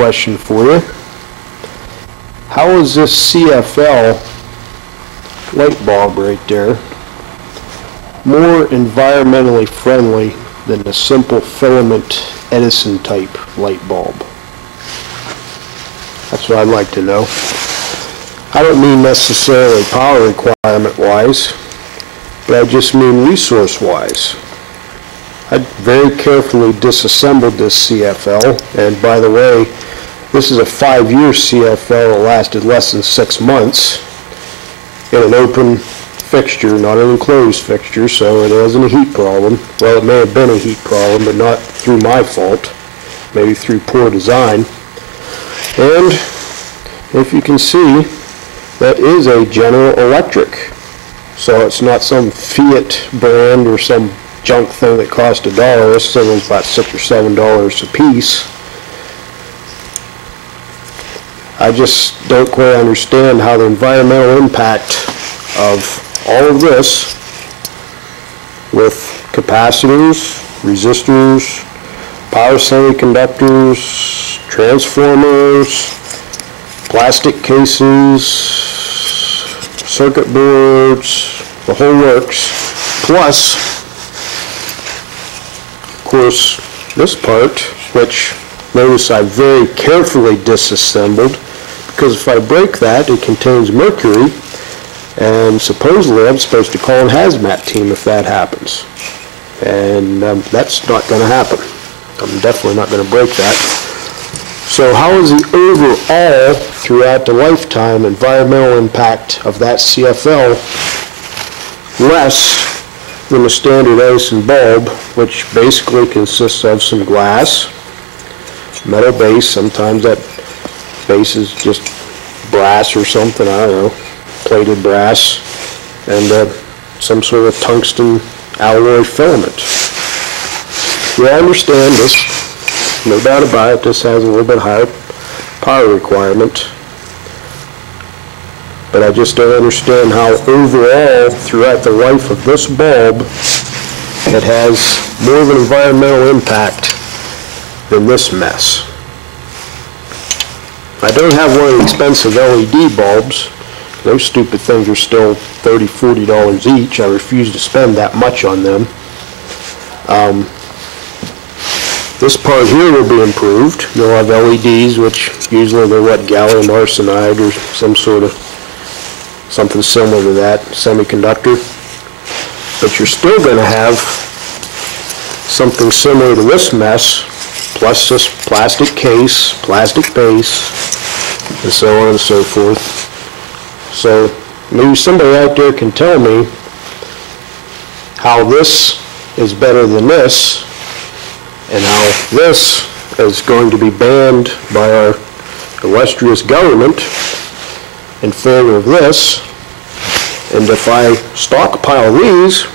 question for you. How is this CFL light bulb right there more environmentally friendly than the simple filament Edison type light bulb? That's what I'd like to know. I don't mean necessarily power requirement wise, but I just mean resource wise. I very carefully disassembled this CFL, and by the way, this is a 5-year CFL that lasted less than 6 months in an open fixture, not an enclosed fixture, so it wasn't a heat problem. Well, it may have been a heat problem, but not through my fault, maybe through poor design. And if you can see, that is a General Electric, so it's not some Fiat brand or some junk thing that cost $1. This thing was about $6 or $7 a piece. I just don't quite understand how the environmental impact of all of this with capacitors, resistors, power semiconductors, transformers, plastic cases, circuit boards, the whole works, plus of course this part, which notice I very carefully disassembled, because if I break that, it contains mercury, and supposedly I'm supposed to call a hazmat team if that happens. And that's not going to happen. I'm definitely not going to break that. So how is the overall, throughout the lifetime, environmental impact of that CFL less than the standard Edison bulb, which basically consists of some glass, metal base, sometimes that base is just brass or something, I don't know, plated brass, and some sort of tungsten alloy filament. Yeah, I understand this, no doubt about it, this has a little bit higher power requirement, but I just don't understand how overall, throughout the life of this bulb, it has more of an environmental impact than this mess. I don't have one of the expensive LED bulbs. Those stupid things are still $30, $40 each. I refuse to spend that much on them. This part here will be improved. You'll have LEDs, which usually they're what, gallium arsenide or some sort of something similar to that, semiconductor. But you're still going to have something similar to this mess, plus this plastic case, plastic base, and so on and so forth. So maybe somebody out there can tell me how this is better than this, and how this is going to be banned by our illustrious government in favor of this. And if I stockpile these,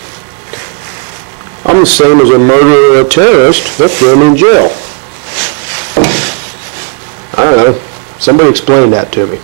I'm the same as a murderer or a terrorist. They'll throw me in jail. I don't know. Somebody explain that to me.